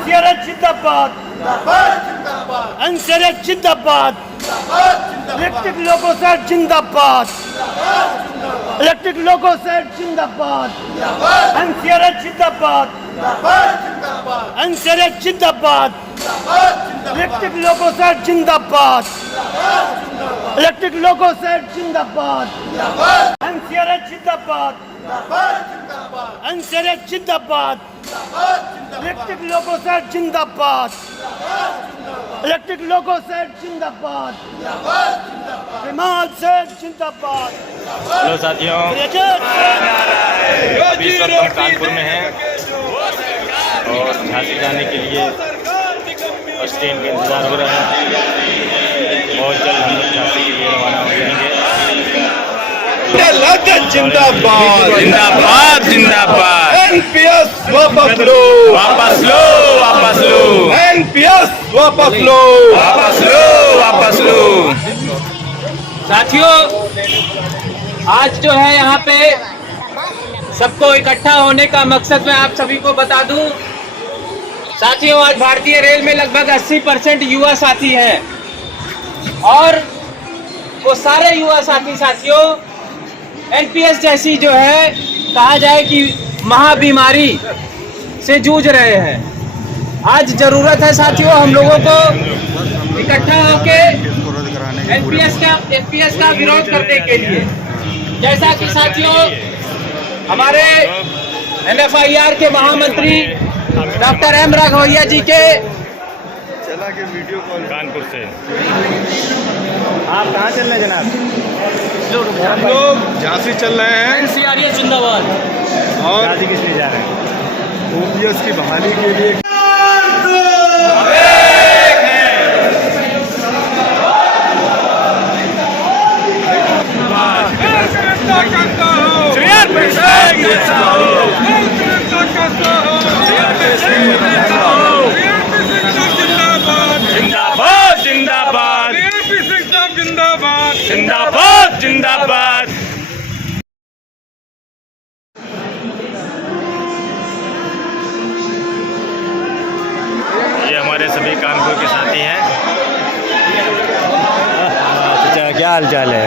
एनसीआरएच जिंदाबाद, एनसीआरएच जिंदाबाद, electric loco set जिंदाबाद, इलेक्ट्रिक लोको सेट जिंदाबाद, एनसीआरएच जिंदाबाद, एनसीआरएच जिंदाबाद, इलेक्ट्रिक लोको सेट जिंदाबाद, इलेक्ट्रिक लोको सेट जिंदाबाद, एनसीआरएच जिंदाबाद, एनसीआरएच जिंदाबाद, इलेक्ट्रिक लोको सेट जिंदाबाद, इलेक्ट्रिक लोको सेट जिंदाबाद, विमान सेट जिंदाबाद। हेलो साथियों, अभी इस वक्त हम कानपुर में हैं और झांसी जाने के लिए बस ट्रेन का इंतज़ार हो रहा है। बहुत जल्द हम लोग झांसी के लिए रवाना हो जाएंगे। जिंदाबाद जिंदाबाद जिंदाबाद। एनपीएस वापस लो, वापस लो, वापस लो, एनपीएस वापस लो, वापस लो, वापस लो। साथियों, आज जो है यहाँ पे सबको इकट्ठा होने का मकसद मैं आप सभी को बता दूं। साथियों, आज भारतीय रेल में लगभग 80% युवा साथी हैं और वो सारे युवा साथियों एनपीएस जैसी जो है कहा जाए कि महाबीमारी से जूझ रहे हैं। आज जरूरत है साथियों हम लोगों को इकट्ठा होके एनपीएस का विरोध करने के लिए। जैसा कि साथियों हमारे एनएफआईआर के महामंत्री डॉक्टर एम राघवैया जी के वीडियो कॉल कानपुर से। आप कहाँ चल रहे हैं जनाब? हम लोग झांसी चल रहे हैं एनसीआरएच जिंदाबाद। और झांसी किस लिए जा रहे हैं? ओपीएस की बहाली के लिए। जिंदाबाद जिंदाबाद जिंदाबाद जिंदाबाद। ये हमारे सभी कानपुर के साथी हैं। अच्छा, क्या हाल चाल है?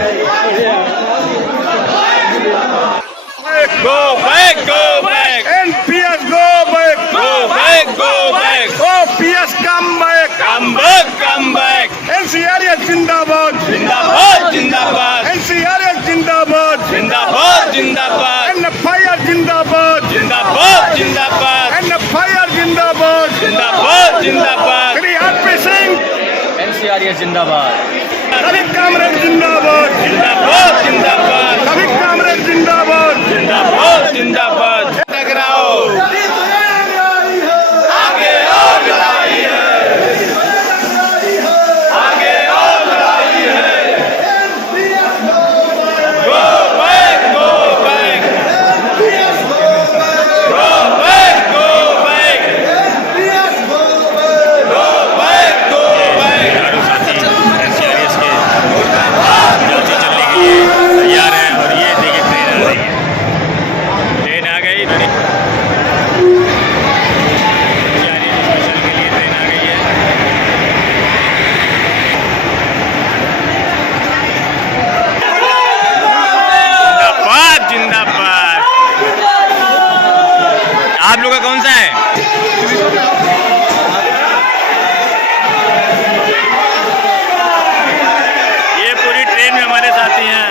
Go back, go back. NPS go back, Go back, go back. OPS come back, Come back, come back. एनसीआरएच जिंदाबाद, जिंदाबाद जिंदाबाद एनसीआरएच जिंदाबाद, जिंदाबाद जिंदाबाद एनएफआईआर जिंदाबाद, जिंदाबाद जिंदाबाद एनएफआईआर जिंदाबाद, जिंदाबाद जिंदाबाद। श्री आरपी सिंह, एनसीआरएच जिंदाबाद। सभी कामरेड जिंदाबाद, जिंदाबाद जिंदाबाद सभी कामरेड जिंदाबाद, जिंदाबाद जिंदाबाद। टकराओ आगे और लड़ाई है, आगे और लड़ाई है। Go back, go back. Go back, go back. Go back, go back. साथी एनसीआरएच के झांसी चलने के लिए तैयार हैं और ये देखिए ट्रेन आ रही है। ट्रेन आ गई, एनसीआरएच स्पेशल के लिए ट्रेन आ गई है। जिंदाबाद जिंदाबाद। आप लोग का कौन सा है? ये पूरी ट्रेन में हमारे साथी हैं।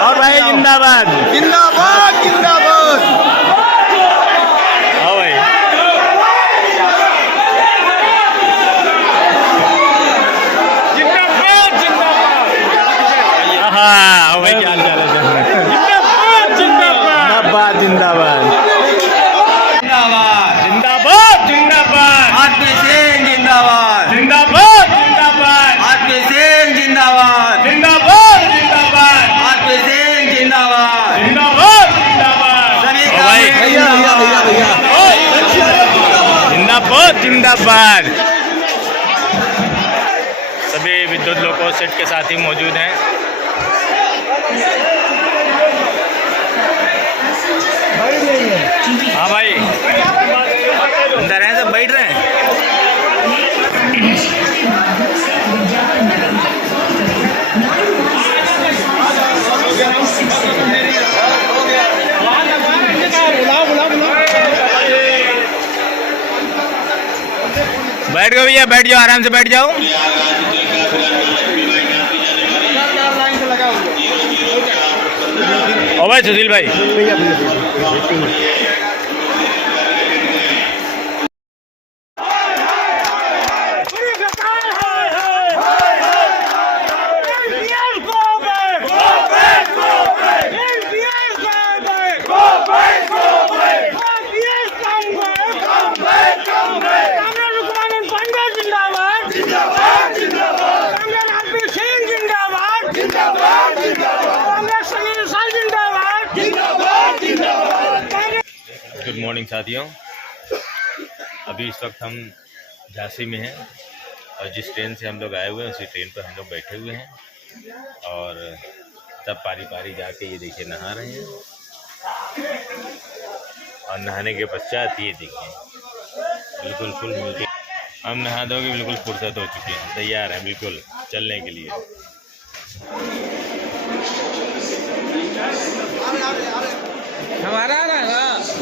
और भाई जिंदाबाद। जिंदाबाद जिंदाबाद। हाँ भाई, जिंदाबाद जिंदाबाद। हाँ भाई, क्या हाल चाल है? जिंदाबाद जिंदाबाद जिंदाबाद जिंदाबाद जिंदाबाद जिंदाबाद। आरपी सिंह जिंदाबाद। जिंदाबाद जिंदाबाद आरपी सिंह जिंदाबाद। जिंदाबाद जिंदाबाद आरपी सिंह जिंदाबाद। जिंदाबाद जिंदाबाद। सभी ओ भाई, जिंदाबाद जिंदाबाद। सभी विद्युत लोको सेट के साथी मौजूद हैं। हाँ भाई, अंदर हैं, सब बैठ रहे हैं। बैठ गए भैया, बैठ जाओ, आराम से बैठ जाओ। ओ भाई सुशील भाई, गुड मॉर्निंग साथियों। अभी इस वक्त हम झांसी में हैं और जिस ट्रेन से हम लोग आए हुए हैं उसी ट्रेन पर हम लोग बैठे हुए हैं और तब पारी पारी जाके ये देखिए नहा रहे हैं और नहाने के पश्चात ये देखिए बिल्कुल फुल मिलके हम नहा धोके बिल्कुल फुर्सत हो चुके हैं, तैयार हैं बिल्कुल चलने के लिए। हमारा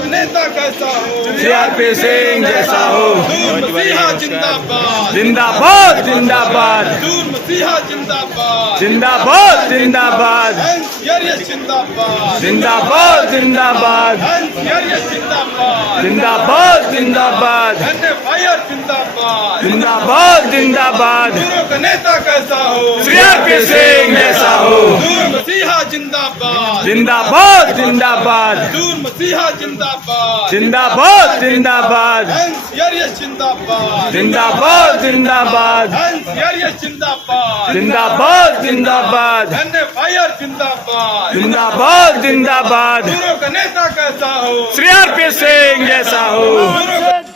नेता कैसा हो, सीआरपी सिंह जैसा हो, दूर मसीहा जिंदाबाद, जिंदाबाद जिंदाबाद दूर मसीहा जिंदाबाद, जिंदाबाद जिंदाबाद एनसीआरएस जिंदाबाद, जिंदाबाद जिंदाबाद एनसीआरएस जिंदाबाद, जिंदाबाद जिंदाबाद एनएफआईआर जिंदाबाद, जिंदाबाद जिंदाबाद दूरों का नेता कैसा हो, सीआरपी सिंह जैसा हो, दूर मसीहा जिंदाबाद, जिंदाबाद जिंदाबाद दूर मसीहा जिंदाबाद, जिंदाबाद जिंदाबाद एनसीआरएस जिंदाबाद, जिंदाबाद जिंदाबाद एनसीआरएस जिंदाबाद, जिंदाबाद जिंदाबाद एनएफआईआर जिंदाबाद, जिंदाबाद जिंदाबाद दूरों का नेता कैसा हो, सीआरपी सिंह जैसा हो,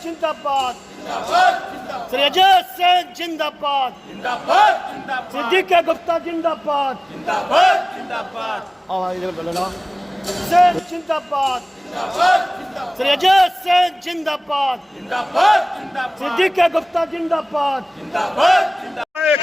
जिंदाबाद श्रेजस सिंह जिंदाबाद सिद्दीक गुप्ता जिंदाबाद सिंह जिंदाबाद श्रेजस सिंह जिंदाबाद सिद्दीक गुप्ता जिंदाबाद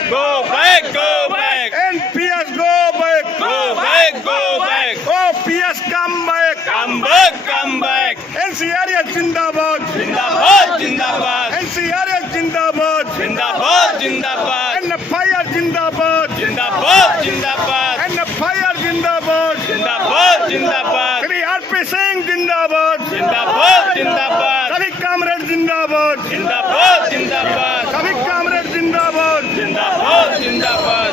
Go back, go back, NPS go back, go back, go back, OPS come back, come back, come back, NCRS जिंदाबाद, जिंदाबाद जिंदाबाद, NCRS जिंदाबाद, जिंदाबाद जिंदाबाद, NFIR जिंदाबाद, जिंदाबाद जिंदाबाद, NFIR जिंदाबाद, जिंदाबाद जिंदाबाद, श्री आरपी सिंह जिंदाबाद, जिंदाबाद जिंदाबाद, सभी कामरेड जिंदाबाद, जिंदाबाद जिंदाबाद, सभी कामरेड जिंदाबाद, जिंदाबाद जिंदाबाद।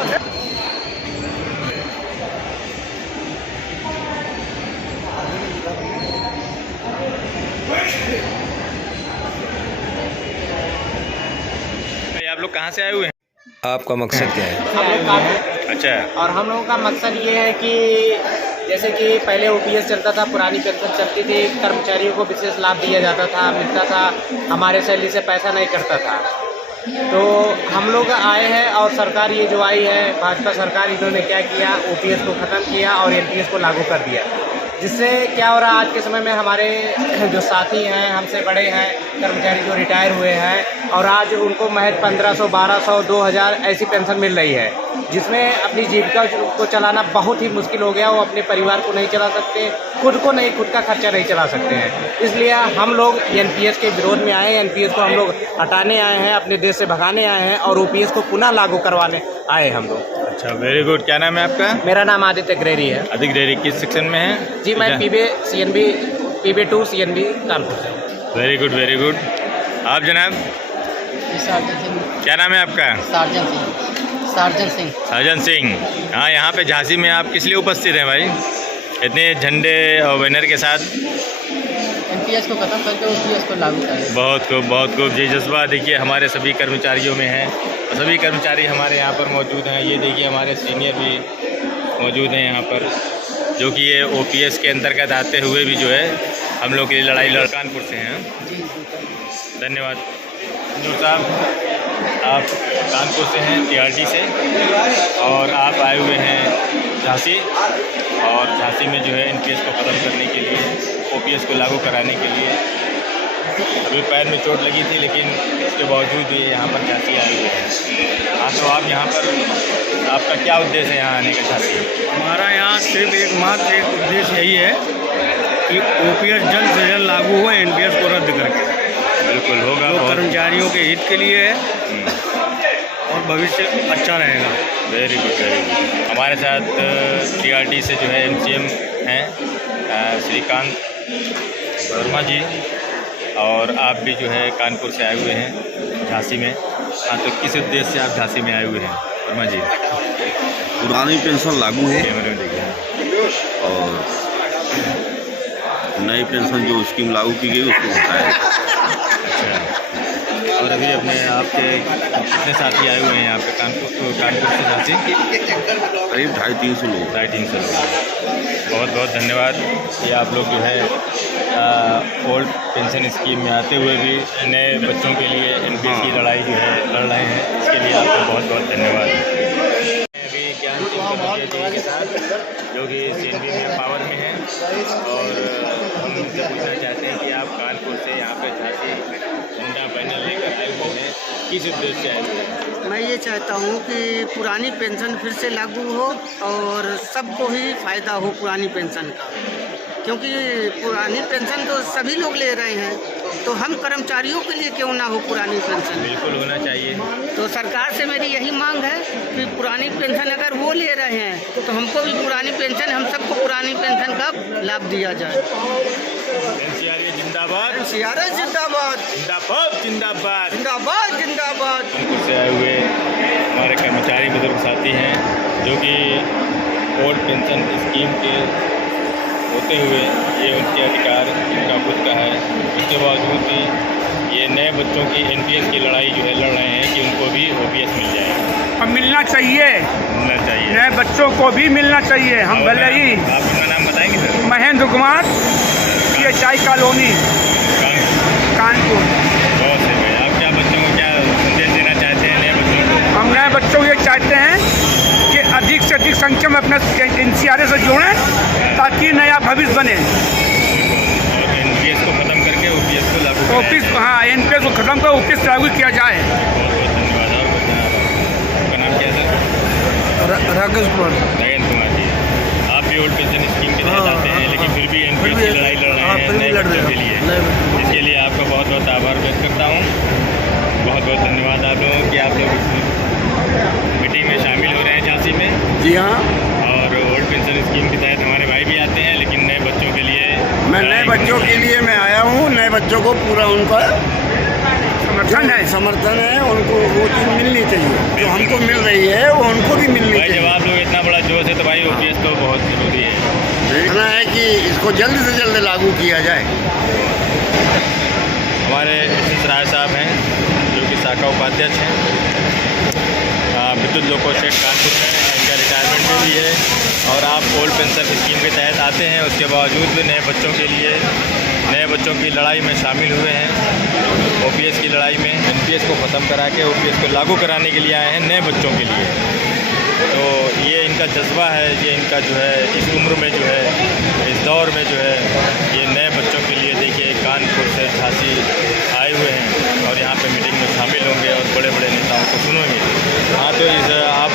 भाई आप लोग कहाँ से आए हुए हैं? आपका मकसद क्या है? हम लोग काफी अच्छा, और हम लोगों का मकसद ये है कि जैसे कि पहले ओपीएस चलता था, पुरानी पेंशन चलती थी, कर्मचारियों को विशेष लाभ दिया जाता था, मिलता था, हमारे सैलरी से पैसा नहीं कटता था। तो हम लोग आए हैं और सरकार ये जो आई है भाजपा सरकार, इन्होंने क्या किया, ओपीएस को ख़त्म किया और एनपीएस को लागू कर दिया, जिससे क्या हो रहा है आज के समय में हमारे जो साथी हैं, हमसे बड़े हैं, कर्मचारी जो रिटायर हुए हैं और आज उनको महज 1500, 1200, 2000 ऐसी पेंशन मिल रही है, जिसमें अपनी जीविका को चलाना बहुत ही मुश्किल हो गया। वो अपने परिवार को नहीं चला सकते, खुद का खर्चा नहीं चला सकते हैं। इसलिए हम लोग एनपीएस के विरोध में आए हैं, एनपीएस को हम लोग हटाने आए हैं, अपने देश से भगाने आए हैं और ओपीएस को पुनः लागू करवाने आए हैं हम लोग। अच्छा, वेरी गुड। क्या नाम है आपका? मेरा नाम आदित्य ग्रेरी है। अधिक डेरी किस सेक्शन में है? जी, मैं PB2 CNB कानपुर से। Very good, very good. आप जनाब, क्या नाम है आपका? साजन सिंह। हाँ, यहाँ पे झांसी में आप किस लिए उपस्थित हैं भाई, इतने झंडे और बैनर के साथ? एनपीएस को खत्म करके ओपीएस को लागू करें। बहुत खूब। ये जज्बा देखिए हमारे सभी कर्मचारियों में है और सभी कर्मचारी हमारे यहाँ पर मौजूद हैं। ये देखिए हमारे सीनियर भी मौजूद हैं यहाँ पर, जो कि ये ओपीएस के अंतर्गत आते हुए भी जो है हम लोग की लड़ाई कानपुर से हैं। धन्यवाद मंजूर साहब, आप कानपुर से हैं, TRT से, और आप आए हुए हैं झांसी, और झांसी में जो है एनपीएस को ख़त्म करने के लिए, ओपीएस को लागू कराने के लिए अभी पैर में चोट लगी थी, लेकिन उसके बावजूद भी यहाँ पर झांसी आए हुए हैं। हाँ, तो आप यहाँ पर, आपका क्या उद्देश्य है यहाँ आने का झांसी? हमारा यहाँ सिर्फ एकमात्र एक उद्देश्य यही है कि ओपीएस जल्द से जल्द लागू हो, एनपीएस को रद्द करके। बिल्कुल होगा, जो बहुत कर्मचारियों के हित के लिए है और भविष्य अच्छा रहेगा। Very good, very good. हमारे साथ TRT से जो है MCM हैं श्रीकांत वर्मा जी, और आप भी जो है कानपुर से आए हुए हैं झांसी में। हाँ, तो किस उद्देश्य से आप झांसी में आए हुए हैं वर्मा जी? पुरानी पेंशन लागू है कैमरे में देखिए। और नई पेंशन जो स्कीम लागू की गई उसको हटाया। अच्छा, और अभी अपने आपके कितने साथी आए हुए हैं यहाँ पे कानपुर से झांसी? करीब 250-300 लोग। 250 लोग। बहुत बहुत धन्यवाद कि आप लोग जो है ओल्ड पेंशन स्कीम में आते हुए भी नए बच्चों के लिए एनपीएस की लड़ाई जो है लड़ रहे हैं, इसके लिए आपको बहुत बहुत धन्यवाद। अभी ज्ञान सिंह जी के साथ, जो कि CNB में पावर में हैं, और हम उनसे पूछना चाहते हैं कि आप कानपुर से यहाँ पे झांसी झंडा बैनर लेकर आए हुए हैं, किस उद्देश्य से आए हुए हैं? मैं ये चाहता हूँ कि पुरानी पेंशन फिर से लागू हो और सबको ही फ़ायदा हो पुरानी पेंशन का, क्योंकि पुरानी पेंशन तो सभी लोग ले रहे हैं, तो हम कर्मचारियों के लिए क्यों ना हो पुरानी पेंशन? बिल्कुल होना चाहिए। तो सरकार से मेरी यही मांग है कि पुरानी पेंशन अगर वो ले रहे हैं तो हमको भी पुरानी पेंशन, हम सबको पुरानी पेंशन का लाभ दिया जाए। NCRB जिंदाबाद, NCRB जिंदाबाद, जिंदाबाद, जिंदाबाद, जिंदाबाद, जिंदाबाद। कानपुर से आए हुए हमारे कर्मचारी बुजुर्ग साथी हैं, जो कि ओल्ड पेंशन स्कीम के होते हुए ये उनके अधिकार इनका खुद का है, उसके बावजूद भी ये नए बच्चों की एनपीएस की लड़ाई जो है लड़ रहे हैं कि उनको भी ओपीएस मिल जाए। और मिलना चाहिए, नए बच्चों को भी मिलना चाहिए। हम भले ही, आप अपना नाम बताएंगे sir? Mahendra Kumar, PHI colony, Kanpur. बहुत सही भाई। आप क्या बच्चों को क्या संदेश देना चाहते हैं नए बच्चों को? हम नए बच्चों को ये चाहते हैं कि अधिक से अधिक संख्या में अपने NCRA से जोड़ें ताकि नया भविष्य बने। और एनपीएस को ख़त्म करके ओपीएस को लागू कराया ऑफिस, जाए। हाँ, NPS को ख़त्म कर ऑफिस लागू किया जाए। बहुत बहुत धन्यवाद। और आपका नाम क्या है सर? राकेश कुमार। नगेंद्र कुमार जी, आप भी ओल्ड पेंशन स्कीम के तहत आते हैं, लेकिन फिर भी एनपीएस की लड़ाई लड़ रहे हैं नए बच्चों के लिए। इसके लिए आपका बहुत बहुत आभार व्यक्त करता हूँ। बहुत बहुत धन्यवाद आप लोगों की, आप लोग इस मीटिंग में शामिल हो रहे हैं झांसी में। जी हाँ, और ओल्ड पेंशन स्कीम के तहत हमारे भाई भी आते हैं, लेकिन नए बच्चों के लिए मैं नए बच्चों के लिए मैं आया हूँ। नए बच्चों को पूरा उनका समर्थन है, उनको वो चीज़ मिलनी चाहिए जो हमको मिल रही है, वो उनको भी मिलनी भाई। जब चाहिए। आप लोग इतना बड़ा जोश है तो भाई ओपीएस तो बहुत ज़रूरी है। देखना है कि इसको जल्द से जल्द लागू किया जाए। हमारे SS राय साहब हैं, जो कि शाखा उपाध्यक्ष हैं विद्युत लोको शेड कानपुर में, इनका रिटायरमेंट में भी है। और आप ओल्ड पेंशन स्कीम के तहत आते हैं, उसके बावजूद भी नए बच्चों के लिए, नए बच्चों की लड़ाई में शामिल हुए हैं। ओपीएस की लड़ाई में एनपीएस को ख़त्म करा के ओपीएस को लागू कराने के लिए आए हैं नए बच्चों के लिए। तो ये इनका जज्बा है, ये इनका जो है इस उम्र में जो है, इस दौर में जो है, ये नए बच्चों के लिए देखिए कानपुर से झांसी आए हुए हैं और यहाँ पे मीटिंग में शामिल होंगे और बड़े बड़े नेताओं को सुनेंगे। हाँ, तो इस आप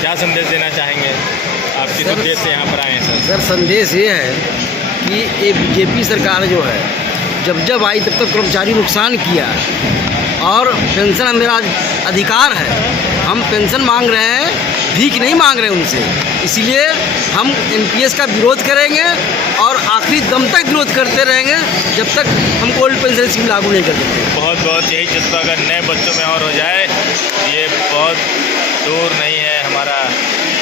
क्या संदेश देना चाहेंगे? आप किस उद्देश्य से यहाँ पर आए हैं सर? सर, संदेश ये है कि ये बीजेपी सरकार जो है जब आई तब तक कर्मचारी नुकसान किया, और पेंशन मेरा अधिकार है। हम पेंशन मांग रहे हैं, भीख नहीं मांग रहे उनसे, इसलिए हम एनपीएस का विरोध करेंगे और आखिरी दम तक विरोध करते रहेंगे जब तक हम ओल्ड पेंशन स्कीम लागू नहीं कर देंगे। बहुत बहुत यही जज्बा अगर नए बच्चों में और हो जाए, ये बहुत दूर नहीं है हमारा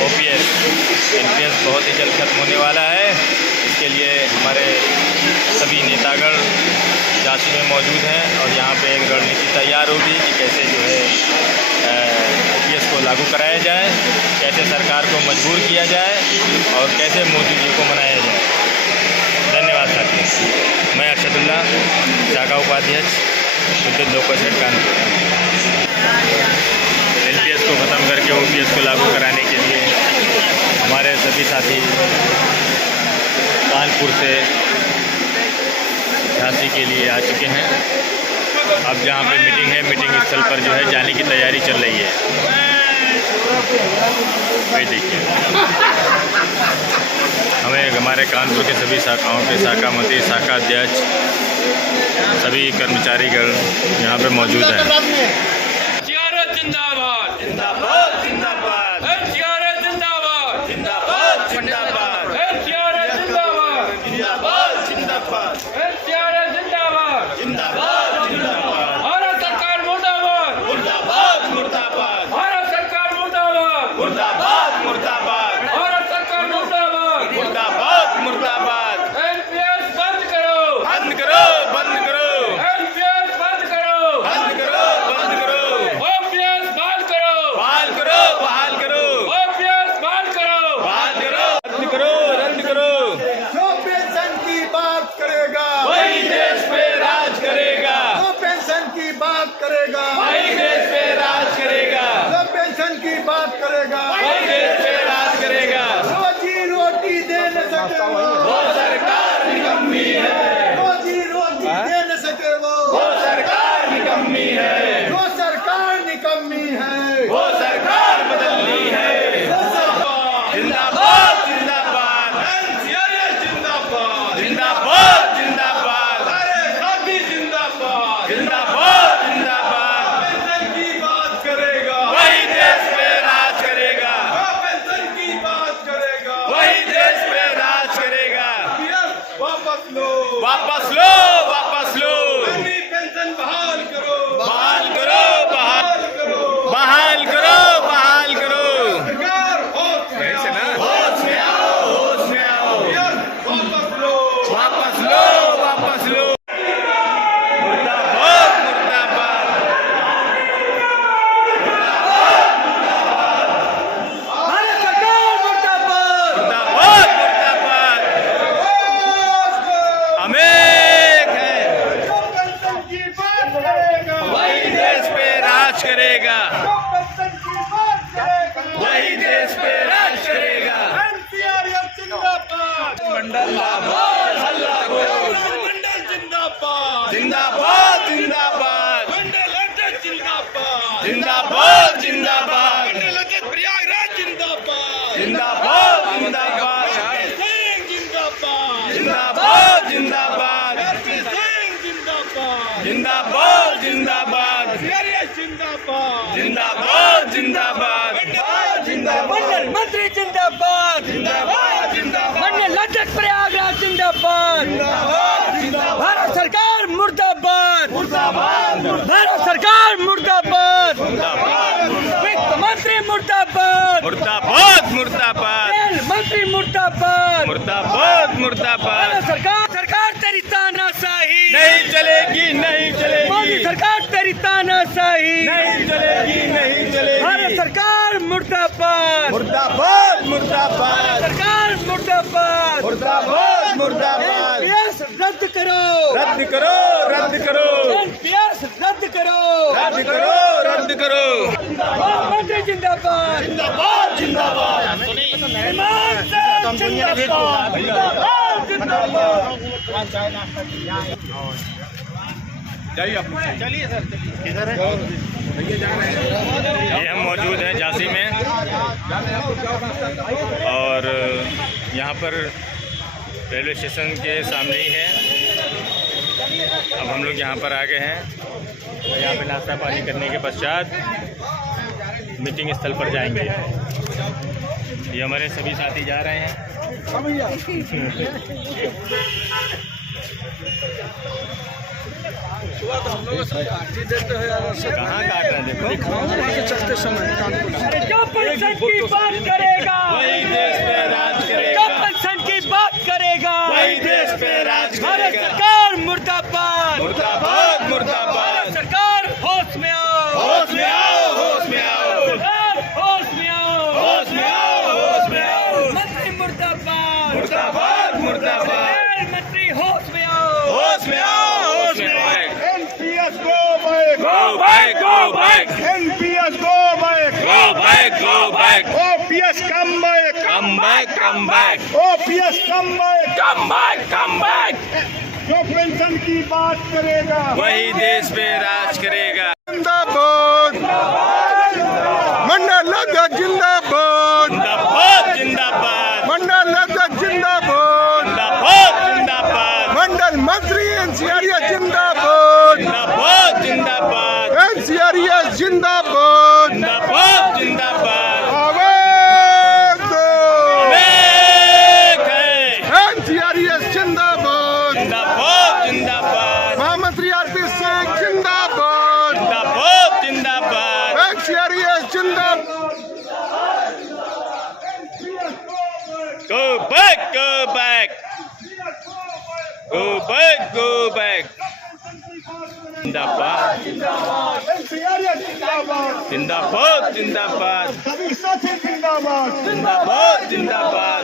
ओपीएस, एनपीएस बहुत ही जल्द खत्म होने वाला है। इसके लिए हमारे सभी नेतागण झांसी में मौजूद हैं और यहाँ पे एक रणनीति तैयार होगी कि कैसे जो है ओपीएस को लागू कराया जाए, कैसे सरकार को मजबूर किया जाए और कैसे मोदी जी को मनाया जाए। धन्यवाद साथियों। मैं अरशदुल्ला, शाखा उपाध्यक्ष विद्युत लोको शेड कानपुर। एनपीएस को ख़त्म करके ओपीएस को लागू कराने के लिए हमारे सभी साथी कानपुर से झांसी के लिए आ चुके हैं। अब जहाँ पे मीटिंग है, मीटिंग स्थल पर जो है जाने की तैयारी चल रही है। ये देखिए, हमें हमारे कानपुर के सभी शाखाओं के शाखा मंत्री, शाखा अध्यक्ष, सभी कर्मचारीगण यहाँ पे मौजूद हैं। जिंदाबाद जिंदाबाद जिंदाबाद जिंदाबाद जिंदाबाद जिंदाबाद जिंदाबाद जिंदाबाद जिंदाबाद जिंदाबाद जिंदाबाद भारत सरकार मुर्दाबाद मुर्दाबाद मुर्दाबाद भारत सरकार मुर्दाबाद मुर्दाबाद मुर्दाबाद भारत सरकार मुर्दाबाद मुर्दाबाद मुर्दाबाद एनपीएस बंद करो बंद करो बंद करो एनपीएस बंद करो बंद करो बंद करो ओपीएस बहाल करो बहाल करो बहाल करो ओपीएस बहाल करो बहाल करो रद्द करो रद्द करो। जो पेंशन की बात करेगा वही देश पे राज करेगा जो पेंशन की बात करेगा वही देश पे राज करेगा जो पेंशन की बात करेगा वही देश पे राज करेगा। रोजी रोटी दे न सके वो सरकार निकम्मी है रोजी रोटी दे न सके वो सरकार निकम्मी है वो सरकार निकम्मी है वो सरकार बदलनी है। जिंदाबाद जिंदाबाद जिंदाबाद जिंदाबाद जिंदाबाद जिंदाबाद जिंदाबाद जिंदाबाद पेंशन की बात करेगा वही देश पे राज करेगा पेंशन की बात करेगा वही देश पे राज करेगा। वापस लो वापस लो वापस लो पेंशन बहाल करो बहाल करो बहाल करो बहाल करो बहाल करो। सरकार ऐसे ना, होश में आओ होश में आओ वापस लो वापस लो वापस लो। मुर्दाबाद मुर्दाबाद भारत सरकार मुर्दाबाद मुर्दाबाद मुर्दाबाद। हमें एक है जो पेंशन की बात करेगा वही देश पे राज करेगा जो पेंशन की बात करेगा वही देश पे राज करेगा। एनपीआर जिंदाबाद मंडल जिंदाबाद जिंदाबाद जिंदाबाद मंडल अध्यक्ष जिंदाबाद जिंदाबाद जिंदाबाद मंडल अध्यक्ष प्रयागराज जिंदाबाद जिंदाबाद जिंदाबाद सिंह जिंदाबाद जिंदाबाद जिंदाबाद सिंह जिंदाबाद जिंदाबाद जिंदाबाद जिंदाबाद जिंदाबाद जिंदाबाद मंडल मंत्री जिंदाबाद जिंदाबाद जिंदाबाद मंडल अध्यक्ष प्रयागराज जिंदाबाद भारत सरकार मुर्दाबाद भारत सरकार मुर्दाबाद वित्त मंत्री मुर्दाबाद मुर्दाबाद मुर्दाबाद रेल मंत्री मुर्दाबाद मुर्दाबाद मुर्दाबाद। भारत सरकार तेरी तानाशाही नहीं चलेगी नहीं चलेगी मोदी सरकार तेरी तानाशाही नहीं चलेगी नहीं चलेगी। भारत सरकार मुर्दाबाद मुर्दाबाद मुर्दाबाद सरकार मुर्दाबाद मुर्दाबाद मुर्दाबाद। एनपीएस रद्द करो रद्द करो रद्द करो एनपीएस रद्द करो रद्द करो रद्द करो। मंत्री जिंदाबाद जिंदाबाद जिंदाबाद ये हम मौजूद हैं झांसी में और यहाँ पर रेलवे स्टेशन के सामने ही है। अब हम लोग यहाँ पर आ गए हैं। यहाँ पे नाश्ता पानी करने के पश्चात मीटिंग स्थल पर जाएंगे। ये हमारे सभी साथी जा रहे हैं। कहाँ काट रहे हैं देखो। चलते समय जो पेंशन की बात करेगा वही देश पे राज जो करेगा पेंशन की बात करेगा वही देश पे राज भारत करेगा। सरकार मुर्दाबाद मुर्दाबाद मुर्दाबाद। भारत सरकार होश में आओ होश में आओ होश में आओ सरकार होश में आओ होश में आओ होश में आओ। मंत्री मुर्दाबाद मुर्दाबाद मुर्दाबाद। रेल मंत्री होश में आओ होश में आओ होश में आओ। NPS go back Go back NPS go back go back OPS come back come back OPS come back come back जो पेंशन की बात करेगा वही देश पे राज करेगा। जिंदाबाद, मंडल अध्यक्ष जिंदाबाद, जिंदाबाद जिंदाबाद मंडल अध्यक्ष जिंदाबाद, जिंदाबाद जिंदाबाद मंडल मंत्री एनसीआरएस जिंदाबाद, जिंदाबाद जिंदाबाद एनसीआरएस जिंदाबाद, जिंदाबाद जिंदाबाद आवाज दो, एक है एनसीआरएस जिंदाबाद, जिंदाबाद जिंदाबाद महामंत्री आरपी सिंह जिंदाबाद, जिंदाबाद जिंदाबाद एनसीआरएस जिंदाबाद। Go back, go back, go back, go back. जिंदाबाद एनसीआरएस जिंदाबाद, जिंदाबाद जिंदाबाद सभी साथी जिंदाबाद, जिंदाबाद जिंदाबाद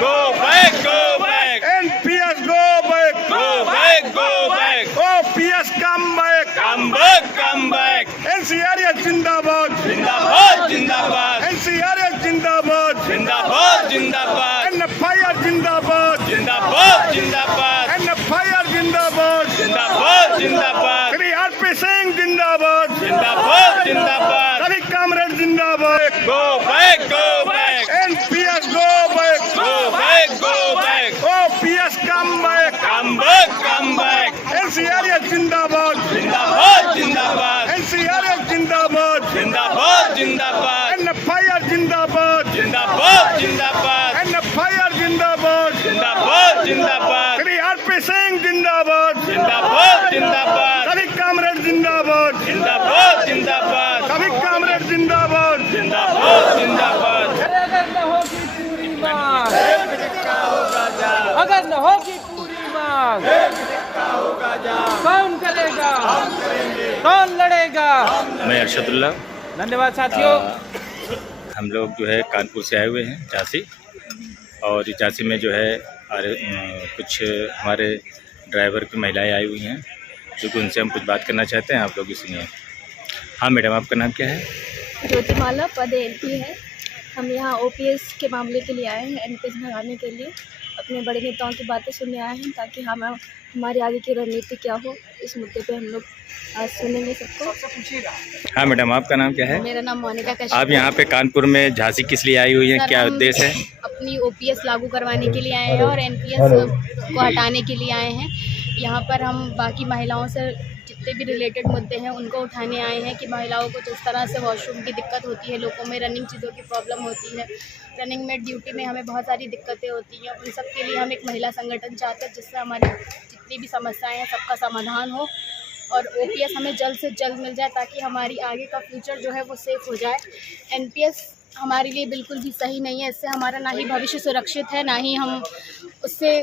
Go back, go back, NPS go back, go back, go back, OPS come back, come back, come back. एनसीआरएस जिंदाबाद, जिंदाबाद जिंदाबाद एनसीआरएस जिंदाबाद, जिंदाबाद जिंदाबाद एनएफआईआर जिंदाबाद, जिंदाबाद जिंदाबाद एनएफआईआर जिंदाबाद, जिंदाबाद जिंदाबाद श्री आरपी सिंह जिंदाबाद, जिंदाबाद जिंदाबाद सभी कामरेड जिंदाबाद, Go back, go back, NPS go back, go back, go back. OPS come back, Come back, come back. एनसीआरएस जिंदाबाद, जिंदाबाद जिंदाबाद एनसीआरएस जिंदाबाद, जिंदाबाद जिंदाबाद एनएफआईआर जिंदाबाद, जिंदाबाद जिंदाबाद एनएफआईआर जिंदाबाद, जिंदाबाद जिंदाबाद श्री आरपी सिंह जिंदाबाद, जिंदाबाद जिंदाबाद सभी कामरेड जिंदाबाद, जिंदाबाद जिंदाबाद सभी कामरेड जिंदाबाद, जिंदाबाद जिंदाबाद अगर न होगी पूरी मांग, अगर न होगी पूरी मांग, कौन करेगा, कौन लड़ेगा। मैं अरशदुल्ला। धन्यवाद साथियों। हम लोग जो है कानपुर से आए हुए हैं झांसी, और झांसी में जो है कुछ हमारे ड्राइवर की महिलाएं आई हुई हैं, जो कि उनसे हम कुछ बात करना चाहते हैं, आप लोग भी सुनिए। हाँ मैडम, आपका नाम क्या है? ज्योतिमाला, पद एलपी है। हम यहाँ ओपीएस के मामले के लिए आए हैं, एनपीएस भगाने के लिए। अपने बड़े नेताओं की बातें सुनने आए हैं, ताकि हमारी आगे की रणनीति क्या हो, इस मुद्दे पे हम लोग आज सुनेंगे सबको। हाँ मैडम, आपका नाम क्या है? मेरा नाम मोनिका कश्यप। आप यहाँ पे कानपुर में झांसी किस लिए आई हुई हैं, क्या उद्देश्य है? अपनी ओपीएस लागू करवाने के लिए आए हैं और एनपीएस को हटाने के लिए आए हैं। यहाँ पर हम बाकी महिलाओं से जितने भी रिलेटेड मुद्दे हैं उनको उठाने आए हैं, कि महिलाओं को जिस तरह से वॉशरूम की दिक्कत होती है, लोगों में रनिंग चीज़ों की प्रॉब्लम होती है, रनिंग में ड्यूटी में हमें बहुत सारी दिक्कतें होती हैं, उन सब के लिए हम एक महिला संगठन चाहते हैं, जिससे हमारी जितनी भी समस्याएं हैं सबका समाधान हो, और ओपीएस हमें जल्द से जल्द मिल जाए, ताकि हमारी आगे का फ्यूचर जो है वो सेफ़ हो जाए। एनपीएस हमारे लिए बिल्कुल भी सही नहीं है, इससे हमारा ना ही भविष्य सुरक्षित है, ना ही हम उससे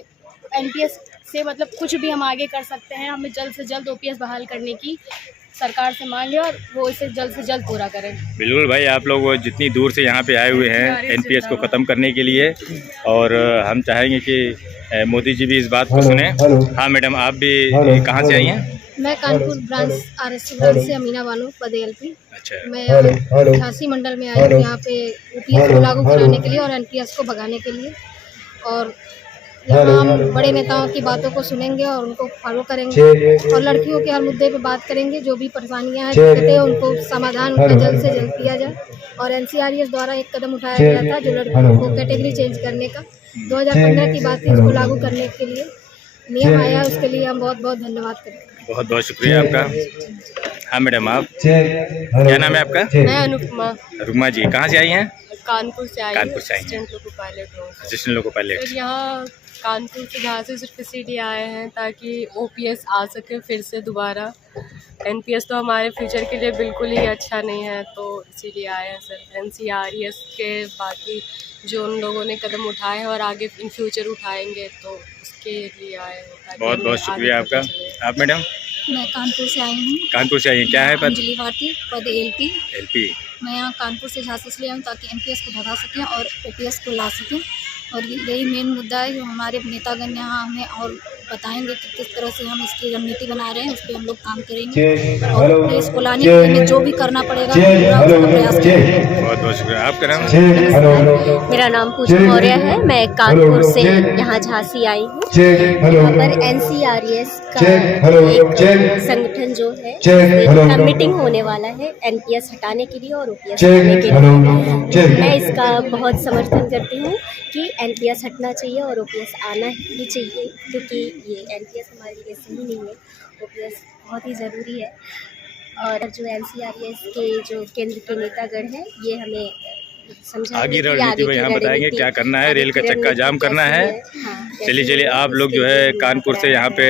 एनपीएस से मतलब कुछ भी हम आगे कर सकते हैं। हमें जल्द से जल्द ओपीएस बहाल करने की सरकार से मांग है, और वो इसे जल्द से जल्द पूरा करें। बिल्कुल भाई, आप लोग जितनी दूर से यहाँ पे आए हुए हैं एनपीएस को ख़त्म करने के लिए, और हम चाहेंगे कि मोदी जी भी इस बात को सुने। हाँ मैडम, आप भी कहाँ से आई हैं? मैं कानपुर ब्रांच आरएससी ब्रांच से अमीना बानो, पद एलपी। अच्छा, मैं झांसी मंडल में आई हूँ यहाँ पे ओपीएस को लागू कराने के लिए और एनपीएस को भगाने के लिए, और यहाँ हम बड़े नेताओं की बातों को सुनेंगे और उनको फॉलो करेंगे, और लड़कियों के हर मुद्दे पे बात करेंगे। जो भी परेशानियाँ हैं, दिक्कतें हैं, उनको समाधान उनका जल्द से जल्द किया जाए। और एनसीआरएस द्वारा एक कदम उठाया गया था, जो लड़कियों को कैटेगरी चेंज करने का 2015 की बात थी, उसको लागू करने के लिए नियम आया, उसके लिए हम बहुत बहुत धन्यवाद करते हैं। बहुत बहुत शुक्रिया आपका। हाँ मैडम, आप क्या नाम है आपका? मैं अनुपमा रुमा जी, कहाँ से आई हैं? कानपुर से आई हूँ, कानपुर से आई हैं। असिस्टेंट लोको पायलट हूँ। Assistant loco pilot. फिर यहाँ कानपुर से झांसी सिर्फ इसीलिए आए हैं ताकि ओपीएस आ सके फिर से दोबारा। एनपीएस तो हमारे फ्यूचर के लिए बिल्कुल ही अच्छा नहीं है, तो इसीलिए आए हैं सर। एनसीआरएस के बाकी जो उन लोगों ने कदम उठाए हैं और आगे इन फ्यूचर उठाएंगे, तो उसके लिए आए हैं। बहुत बहुत शुक्रिया आपका। आप मैडम? मैं कानपुर से आई हूँ। कानपुर से आई हैं, क्या है पद? अंजलि भारती, पद एलपी। एलपी। मैं यहाँ कानपुर से झांसी से आई हूँ ताकि एनपीएस को भगा सकें और ओपीएस को ला सकें, और यही मेन मुद्दा है जो हमारे नेतागण यहाँ हमें और बताएंगे कि किस तरह से हम इसकी रणनीति बना रहे हैं, उस पर हम लोग काम करेंगे और ओपीएस को लाने के लिए जो भी करना पड़ेगा पूरा उसका प्रयास करेंगे। बहुत बहुत शुक्रिया। आपका नाम? मेरा नाम पूजा मौर्य है, मैं कानपुर से यहाँ झांसी आई हूँ। यहाँ पर NCRES का एक संगठन जो है इसका मीटिंग होने वाला है NPS हटाने के लिए और OPS हटाने के लिए। मैं इसका बहुत समर्थन करती हूँ कि NPS हटना चाहिए और OPS आना ही चाहिए, क्योंकि ये NPS हमारे लिए सही नहीं है, OPS बहुत ही ज़रूरी है। और जो NCRES के जो केंद्र के नेतागण हैं ये हमें आगे रणनीति को यहाँ बताएंगे क्या करना है, रेल का चक्का जाम करना है। चलिए आप लोग जो है कानपुर से यहाँ पे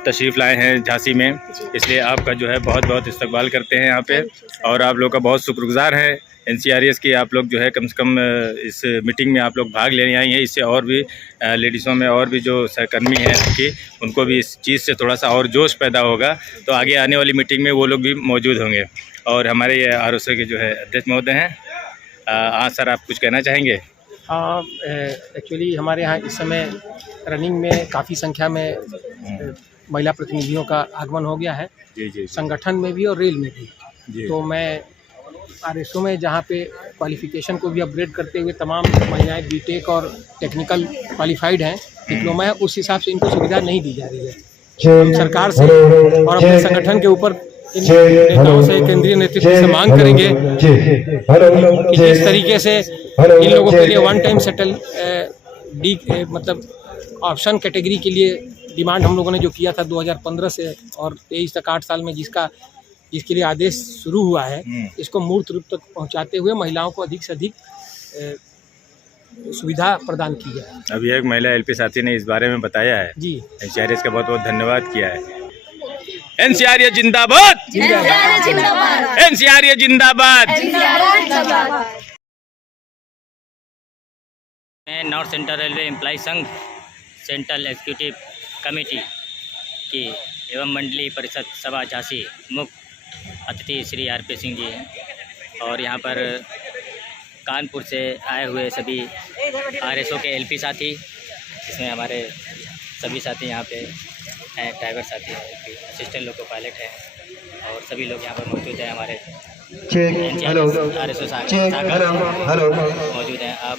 तशरीफ़ लाए हैं झांसी में, इसलिए आपका जो है बहुत बहुत इस्तकबाल करते हैं यहाँ पे और आप लोग का बहुत शुक्रगुजार है। NCRES की आप लोग जो है कम से कम इस मीटिंग में आप लोग भाग लेने आई हैं, इससे और भी लेडीज़ों में और भी जो सहकर्मी हैं कि उनको भी इस चीज़ से थोड़ा सा और जोश पैदा होगा, तो आगे आने वाली मीटिंग में वो लोग भी मौजूद होंगे। और हमारे ये ROC के जो है अध्यक्ष महोदय हैं, हाँ सर, आप कुछ कहना चाहेंगे? हाँ, एक्चुअली हमारे यहाँ इस समय रनिंग में काफ़ी संख्या में महिला प्रतिनिधियों का आगमन हो गया है। जी। संगठन में भी और रेल में भी। तो मैं RSO में जहाँ पे क्वालिफ़िकेशन को भी अपग्रेड करते हुए तमाम महिलाएं BTech और टेक्निकल क्वालिफाइड हैं, डिप्लोमा है, उस हिसाब से इनको सुविधा नहीं दी जा रही है। सरकार से और अपने संगठन के ऊपर इन नेताओं से, केंद्रीय नेतृत्व से मांग करेंगे कि जिस तरीके से इन लोगों के लिए वन टाइम सेटल मतलब ऑप्शन कैटेगरी के लिए डिमांड हम लोगों ने जो किया था 2015 से और 23 तक 8 साल में जिसके लिए आदेश शुरू हुआ है, इसको मूर्त रूप तक पहुंचाते हुए महिलाओं को अधिक से अधिक सुविधा प्रदान की जाए। अभी एक महिला LP साथी ने इस बारे में बताया है जी। NCRES का बहुत बहुत धन्यवाद किया है। NCRES जिंदाबाद, NCRES जिंदाबाद। मैं नॉर्थ सेंट्रल रेलवे एम्प्लॉय संघ सेंट्रल एग्जीक्यूटिव कमेटी की एवं मंडलीय परिषद सभा झांसी मुख्य अतिथि श्री RP सिंह जी हैं और यहाँ पर कानपुर से आए हुए सभी RSO के LP साथी, जिसमें हमारे सभी साथी यहाँ पे हैं, ड्राइवर साथी हैं, असिस्टेंट लोको पायलट हैं और सभी लोग यहाँ पर मौजूद हैं। हमारे RSO मौजूद हैं। आप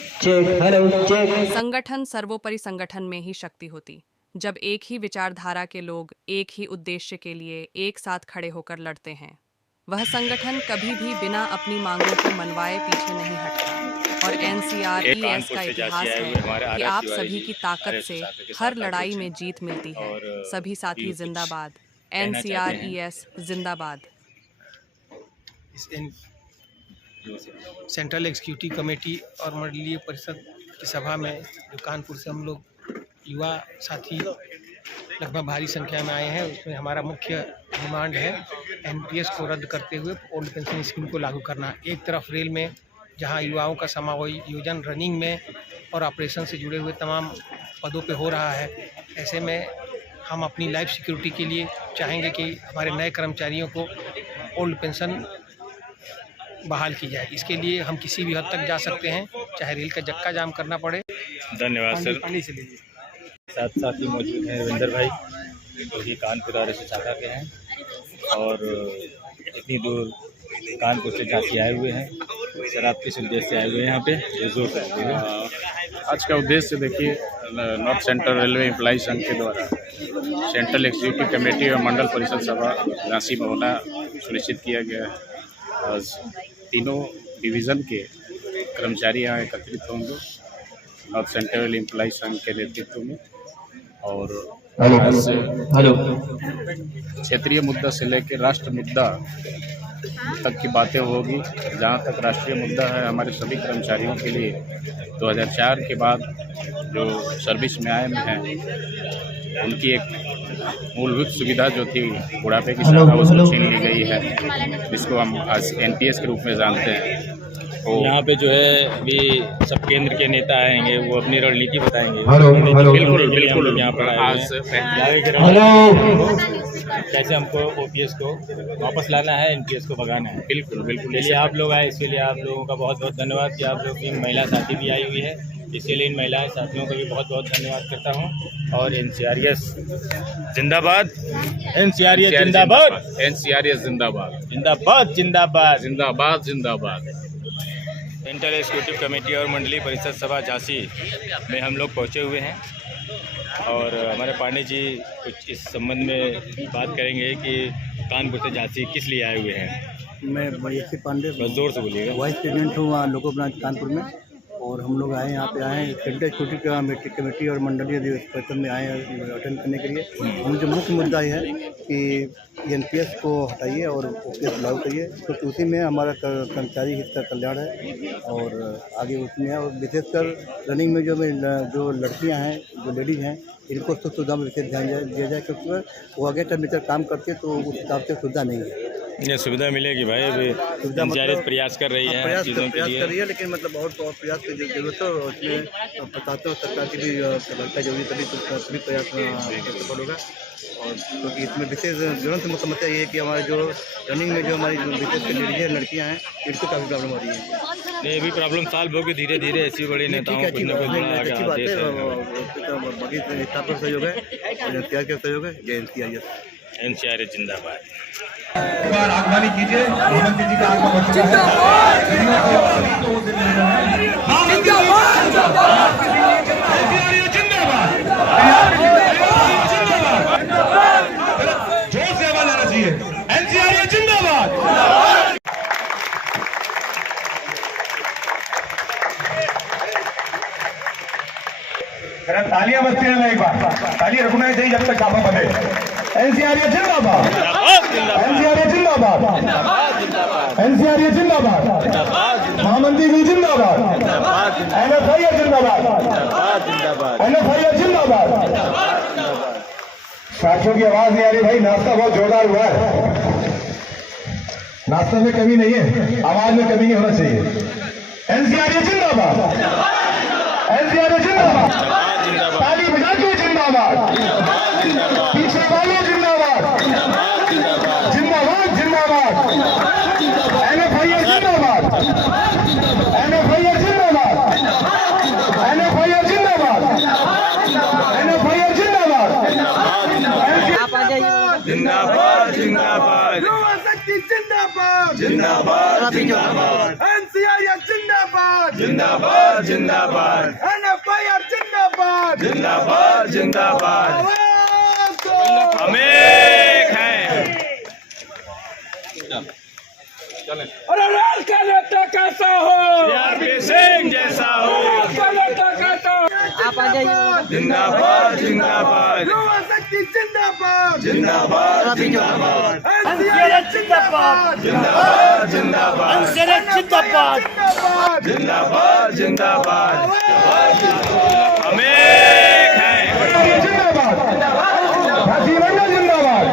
संगठन सर्वोपरि संगठन में ही शक्ति होती, जब एक ही विचारधारा के लोग एक ही उद्देश्य के लिए एक साथ खड़े होकर लड़ते हैं। वह संगठन कभी भी बिना अपनी मांगों को मनवाए पीछे नहीं हटता और NCRES का इतिहास है कि आप सभी की ताकत से हर लड़ाई में जीत मिलती है। सभी साथी जिंदाबाद, NCRES जिंदाबाद। सेंट्रल एग्जीक्यूटिव कमेटी और मंडलीय परिषद की सभा में जो कानपुर से हम लोग युवा साथी लगभग भारी संख्या में आए हैं, उसमें हमारा मुख्य डिमांड है NPS को रद्द करते हुए ओल्ड पेंशन स्कीम को लागू करना। एक तरफ रेल में जहां युवाओं का समायोजन रनिंग में और ऑपरेशन से जुड़े हुए तमाम पदों पे हो रहा है, ऐसे में हम अपनी लाइफ सिक्योरिटी के लिए चाहेंगे कि हमारे नए कर्मचारियों को ओल्ड पेंशन बहाल की जाए। इसके लिए हम किसी भी हद तक जा सकते हैं, चाहे रेल का चक्का जाम करना पड़े। धन्यवाद सर। पानी से लीजिए। साथ ही मौजूद हैं रविंदर भाई, जो कि कानपुर RSO शाखा के हैं और इतनी दूर कानपुर से झांसी आए हुए हैं। सर, आप किस उद्देश्य से आए हुए हैं यहाँ पे? आज का उद्देश्य देखिए, नॉर्थ सेंट्रल रेलवे एम्प्लॉय संघ के द्वारा सेंट्रल एग्जीक्यूटिव कमेटी और मंडल परिषद सभा झांसी में होना सुनिश्चित किया गया है। आज तीनों डिवीज़न के कर्मचारी यहाँ एकत्रित होंगे नॉर्थ सेंट्रल एम्प्लॉय संघ के नेतृत्व में और क्षेत्रीय मुद्दा से लेकर राष्ट्र मुद्दा तक की बातें होगी। जहाँ तक राष्ट्रीय मुद्दा है, हमारे सभी कर्मचारियों के लिए 2004 के बाद जो सर्विस में आए हैं उनकी एक मूलभूत सुविधा जो थी बुढ़ापे की सुविधा, वो सब छीन ली गई है, जिसको हम आज NPS के रूप में जानते हैं। तो यहाँ पे जो है अभी सब केंद्र के नेता आएंगे, वो अपनी रणनीति बताएंगे। बिल्कुल यहाँ पर आज कैसे हमको OPS को वापस लाना है, NPS को भगाना है। बिल्कुल चलिए आप लोग आए, इसके लिए आप लोगों का बहुत बहुत धन्यवाद कि आप लोग की महिला साथी भी आई हुई है इसीलिए इन महिला साथियों को भी बहुत बहुत धन्यवाद करता हूँ। और NCRS जिंदाबाद, NCRS जिंदाबाद, NCRS जिंदाबाद, जिंदाबाद जिंदाबाद जिंदाबाद जिंदाबाद। सेंट्रल एग्जीक्यूटिव कमेटी और मंडलीय परिषद सभा झांसी में हम लोग पहुँचे हुए हैं और हमारे पांडे जी कुछ इस संबंध में बात करेंगे कि कानपुर से झांसी किस लिए आए हुए हैं। मैं YSC पांडे बस जोर से बोलिएगा। वाइस प्रेसिडेंट हूँ लोको ब्रांच कानपुर में, और हम लोग आए यहाँ पे आए हैं सेंट्रल एग्जीक्यूटिव कमेटी और मंडलीय परिषद में आए हैं अटेंड करने के लिए। हम जो मुख्य मुद्दा है कि NPS को हटाइए और OPS लागू करिए, क्योंकि उसी में हमारा कर्मचारी हित का कल्याण है और आगे उसमें है। और विशेषकर रनिंग में जो लड़कियाँ हैं, जो लेडीज़ हैं, इनको सुख सुविधा में विशेष ध्यान दिया जाए, क्योंकि वो आगे टेम्परेचर काम करते हैं तो उस हिसाब से सुविधा नहीं है। ये सुविधा मिलेगी भाई, अभी NCRS प्रयास कर रही है चीज़ों के लिए, कर रही है, लेकिन मतलब और प्रयास की जरूरत है। उसमें बताते हो सरकार की भी सफलता जरूरी, तभी सभी प्रयास सफल होगा। और क्योंकि इसमें विशेष ज्वलंत समस्या ये है कि हमारे जो रनिंग में जो हमारी विशेष लेडीज लड़कियाँ हैं, इनको काफ़ी प्रॉब्लम हो रही है। नहीं, अभी प्रॉब्लम सॉल्व होगी धीरे धीरे, ऐसी बड़े नेताओं को अच्छी बात है, बाकी स्टाफ का सहयोग है और NCRS का सहयोग है। जय NCRS जिंदाबाद। आगवानी कीजिए, हेमंत जी का आगमन हो चुका है। जोर से आवाज आना चाहिए, NCRS जिंदाबाद। तालियां बजती हैं, एक बार तालियां रुकना चाहिए जब तक छापा बने। NCRS जिंदाबाद, NCRS जिंदाबाद, NCRS जिंदाबाद, महामंत्री जी जिंदाबाद, NFIR जिंदाबाद, NFIR जिंदाबाद। साथियों की आवाज नहीं आ रही भाई, नाश्ता बहुत जोरदार हुआ है, नाश्ते में कमी नहीं है, आवाज में कमी नहीं होना चाहिए। NCRS जिंदाबाद, NCRS जिंदाबाद, ताली बजा के जिंदाबाद, पीछे वाले जिंदाबाद, जिंदाबाद जिंदाबाद, NFIR जिंदाबाद, NFIR जिंदाबाद, NFIR जिंदाबाद, NFIR जिंदाबाद। आप आ जाइए। जिंदाबाद जिंदाबाद, युवा शक्ति जिंदाबाद, जिंदाबाद जिंदाबाद, NCRS जिंदाबाद, जिंदाबाद जिंदाबाद, NFIR जिंदाबाद, जिंदाबाद जिंदाबाद। हम एक हैं। अरे रेल का नेता कैसा हो, CRP सिंह जैसा हो, का नेता कैसा हो। आप आ जाइए। जिंदाबाद जिंदाबाद, युवा शक्ति जिंदाबाद, जिंदाबाद जिंदाबाद, NCRS जिंदाबाद, जिंदाबाद जिंदाबाद, NCRS जिंदाबाद, जिंदाबाद जिंदाबाद। हम एक हैं। जिंदाबाद, झांसी मंडल जिंदाबाद,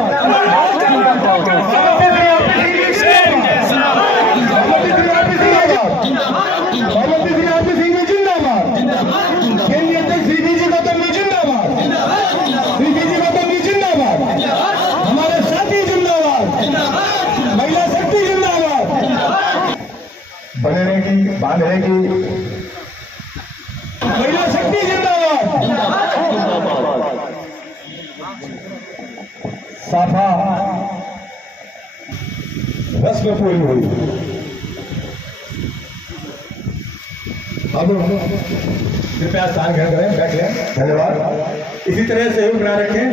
बने रहेगी, बांध रहेगी, महिला शक्ति जिंदाबाद, साफा रस्म पूरी हुई। अब कृपया स्थान ग्रहण करें, बैठ लें। धन्यवाद। इसी तरह सहयोग बनाए रखें।